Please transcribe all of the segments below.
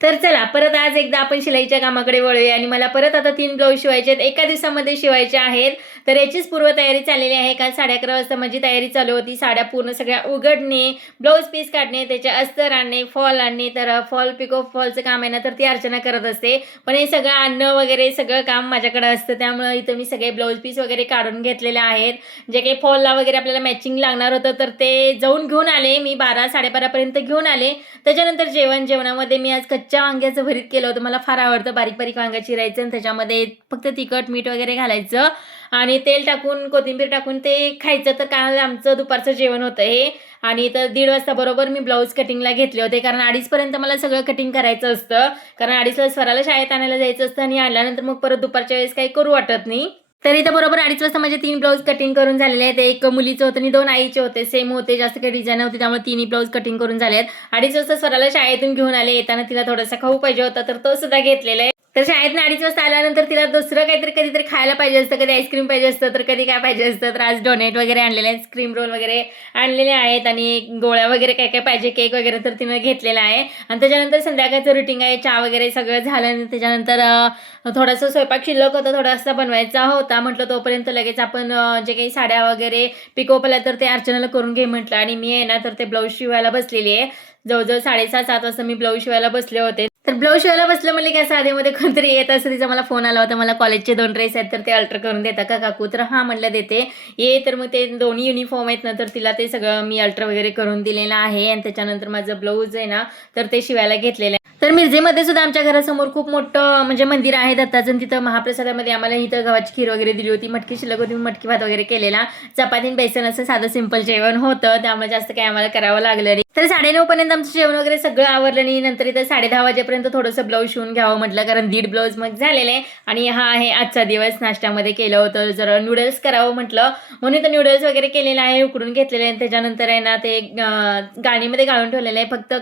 तर चला परत आज एकदा आपण शिलाईच्या कामाकडे वळूया आणि मला परत आता तीन ब्लाऊज शिवायचे आहेत. एका दिवसामध्ये शिवायचे आहेत. तर याचीच पूर्वतयारी चाललेली आहे. काल साडे अकरा वाजता माझी तयारी चालू होती. साड्या पूर्ण सगळ्या उघडणे ब्लाऊज पीस काढणे त्याचे अस्तर आणणे फॉल आणणे. तर फॉल पिको फॉलचं काम आहे ना तर ती अर्चना करत असते. पण हे सगळं आणणं वगैरे सगळं काम माझ्याकडे असतं. त्यामुळं इथं मी सगळे ब्लाऊज पीस वगैरे काढून घेतलेले आहेत. जे काही फॉलला वगैरे आपल्याला मॅचिंग लागणार होतं तर ते जाऊन घेऊन आले. मी बारा साडेबारापर्यंत घेऊन आले. त्याच्यानंतर जेवण जेवणामध्ये मी आज कच्च्या वांग्याचं भरीत केलं होतं. मला फार आवडतं बारीक बारीक वांगा चिरायचं आणि त्याच्यामध्ये फक्त तिखट मीठ वगैरे घालायचं. आणि तेल टाकून कोथिंबीर टाकून ते खायचं. तर काल आमचं दुपारचं जेवण होतं हे. आणि तर दीड वाजता बरोबर मी ब्लाऊज कटिंगला घेतले होते. कारण अडीचपर्यंत मला सगळं कटिंग करायचं असतं. कारण अडीचला स्वराला शाळेत आणायला जायचं असतं आणि आणल्यानंतर मग परत दुपारच्या वेळेस काही करू वाटत नाही. तर इथं बरोबर अडीच वाजता माझे तीन ब्लाऊज कटिंग करून झालेले आहेत. एक मुलीचं होतं आणि दोन आईचे होते. सेम होते जास्त काही डिझाईन होती त्यामुळे तिन्ही ब्लाऊज कटिंग करून झाले आहेत अडीच वाजता स्वराला शाळेतून घेऊन आले. येताना तिला थोडासा खाऊ पाहिजे होता. तर तो सुद्धा घेतलेला आहे. तर शाळेतनं अडीच वाजता आल्यानंतर तिला दुसरं काहीतरी कधीतरी खायला पाहिजे असतं कधी आईस्क्रीम पाहिजे असतं तर कधी काय पाहिजे असतं तर आज डोनेट वगैरे आणलेले आहेत स्क्रीम रोल वगैरे आणलेले आहेत आणि गोळ्या वगैरे काय काय पाहिजे केक वगैरे तर तिनं घेतलेला आहे. आणि त्याच्यानंतर संध्याकाळचं रुटीन आहे चहा वगैरे सगळं झालं आणि त्याच्यानंतर थोडासा स्वयंपाक शिल्लक होता थोडासा बनवायचा होता म्हटलं तोपर्यंत लगेच आपण जे काही साड्या वगैरे पिकोपल्या तर ते अर्चनाला करून घे म्हटलं. आणि मी आहे ना तर ते ब्लाऊज शिवायला बसलेली आहे. जवळजवळ साडेसात सात वाजता मी ब्लाऊज शिवायला बसले होते. तर ब्लाऊज शिवायला बसलं म्हणले काय साधेमध्ये कोणतरी येत असं तिचा मला फोन आला होता मला कॉलेजचे दोन ड्रेस आहेत तर ते अल्टर करून देता का काकू? तर हां म्हणलं देते. ये तर मग ते दोन्ही युनिफॉर्म आहेत ना तर तिला ते सगळं मी अल्टर वगैरे करून दिलेलं आहे. आणि त्याच्यानंतर माझं ब्लाऊज आहे ना तर ते शिवायला घेतलेलं आहे. तर मिरजेमध्ये सुद्धा आमच्या घरासमोर खूप मोठं म्हणजे मंदिर आहे दत्ताचं. आणि तिथं महाप्रसादामध्ये आम्हाला इथं गव्हाची खीर वगैरे दिली होती. मटकी शिल्लक होती मटकी भात वगैरे केलेला. चपाती बेसन असं साधं सिंपल जेवण होतं. त्यामुळे जास्त काही आम्हाला करावं लागलं नाही. तर साडेनऊ पर्यंत आमचं जेवण वगैरे सगळं आवरलं आणि नंतर इथं साडे दहा वाजेपर्यंत थोडंसं ब्लाऊज शिवून घ्यावं म्हटलं कारण दीड ब्लाऊज मग झालेले आणि हा आहे आजचा दिवस. नाश्त्यामध्ये केलं होतं. जरा नूडल्स करावं म्हटलं. म्हणून तर नूडल्स वगैरे केलेलं आहे उकडून घेतलेले आहे. आणि त्याच्यानंतर आहे ना ते गाणीमध्ये गाळून ठेवलेलं आहे. फक्त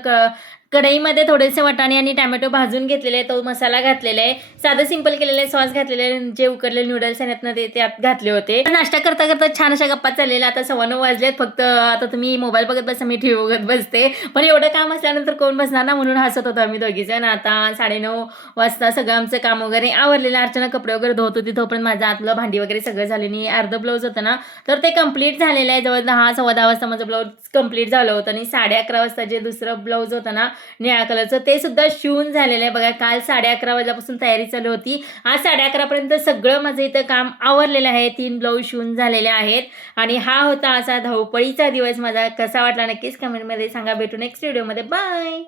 कढईमध्ये थोडेसे वाटाणे आणि टॅमॅटो भाजून घेतलेले तो मसाला घातलेला आहे. साधं सिंपल केलेले आहे. सॉस घातलेले आहे. जे उकडलेले नूडल्स आहेत ना ते त्यात घातले होते. तर नाश्ता करता करता छान अशा गप्पा चाललेल्या. आता सव्वा नऊ वाजलेत फक्त आता तुम्ही मोबाईल बघत बसा मी टी बघत बसते. पण एवढं काम असल्यानंतर कोण बसणार ना म्हणून हसत होतो आम्ही दोघीजण आता साडेनऊ वाजता सगळं आमचं काम वगैरे आवरलेलं. अर्चना कपडे वगैरे धुवत होती. तोपर्यंत माझं आतलं भांडी वगैरे सगळं झालं. आणि अर्धं ब्लाऊज होतं ना तर ते कंप्लीट झालेलं आहे. जवळ दहा सव्वा दहा वाजता माझं ब्लाऊज कंप्लीट झालं होतं. आणि साडे अकरा वाजता जे दुसरं ब्लाऊज होतं ना निळ्या कलरचं. ते सुद्धा शिवून झालेलं आहे. बघा काल साडे अकरा वाजल्यापासून तयारी चालू होती. आज साडे अकरापर्यंत सगळं माझं इथं काम आवरलेलं आहे. तीन ब्लाऊज शिवून झालेले आहेत. आणि हा होता असा धावपळीचा दिवस माझा. कसा वाटला नक्कीच कमेंटमध्ये सांगा. भेटू नेक्स्ट व्हिडिओमध्ये बाय